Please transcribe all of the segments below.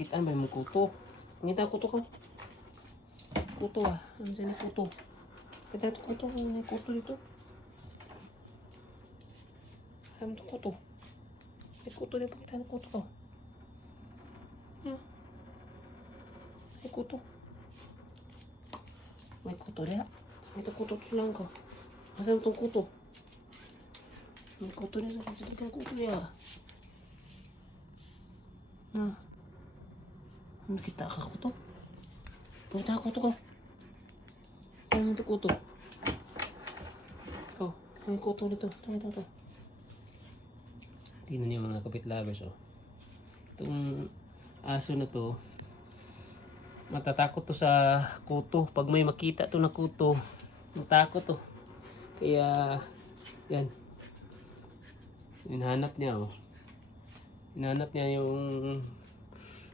Kitaan ba yung kuto? Ngita kuto ka? Kuto ah. Ano sa'yo kuto? Kita ito kuto. Ano yung kuto dito? Ano ito kuto? May kuto dito. Kita ito kuto ka. May kuto. May kuto rin. May ito kuto lang ka. Masaan itong kuto? May kuto rin. Masaan itong kuto niya? Nakita ka kuto? Nakita ka kuto ka? Ano ito kuto? Ikaw, may kuto dito. Ito. Tingnan niyo mga kapit-lovers, oh. Itong aso na to, matatakot to sa kuto. Pag may makita to na kuto, matakot to. Kaya, yan. Hinahanap niya, oh. Hinahanap niya yung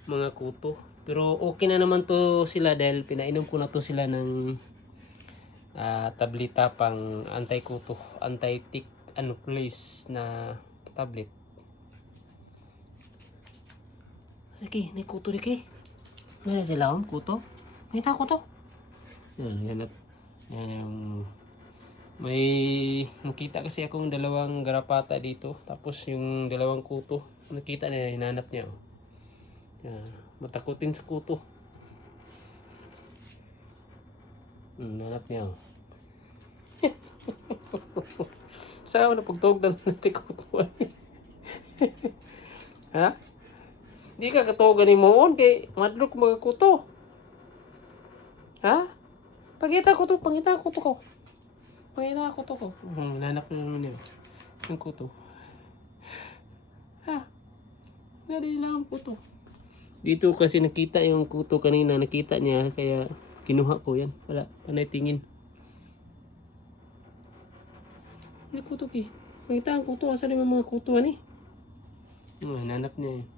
mga kuto. Pero okay na naman to sila dahil pinainom ko na to sila ng tableta pang anti-kuto, anti-tick, place na tablet. Sige, may kuto rin kay. Meron sila akong kuto. Nakita ko to. Yan yung may nakita kasi akong dalawang garapata dito. Tapos yung dalawang kuto. Nakita niya, hinanap niya. Oh. Yan, matakutin sa kuto. Hinanap niya. Oh. Saan na pagtuog na natin kuto? Ha? Di ka katuogan ni Moon kay madlok mga kuto. Ha? Pangita ko to ko. Pangita ko to ko. Nanap na naman yun. Yung kuto. Ha? Nari lang kuto. Dito kasi nakita yung kuto kanina. Nakita niya kaya kinuha ko yan. Wala. Panay tingin. Hindi kuto ki. Pangita ang kuto. Asan yung mga kuto ni? Nanap niya eh.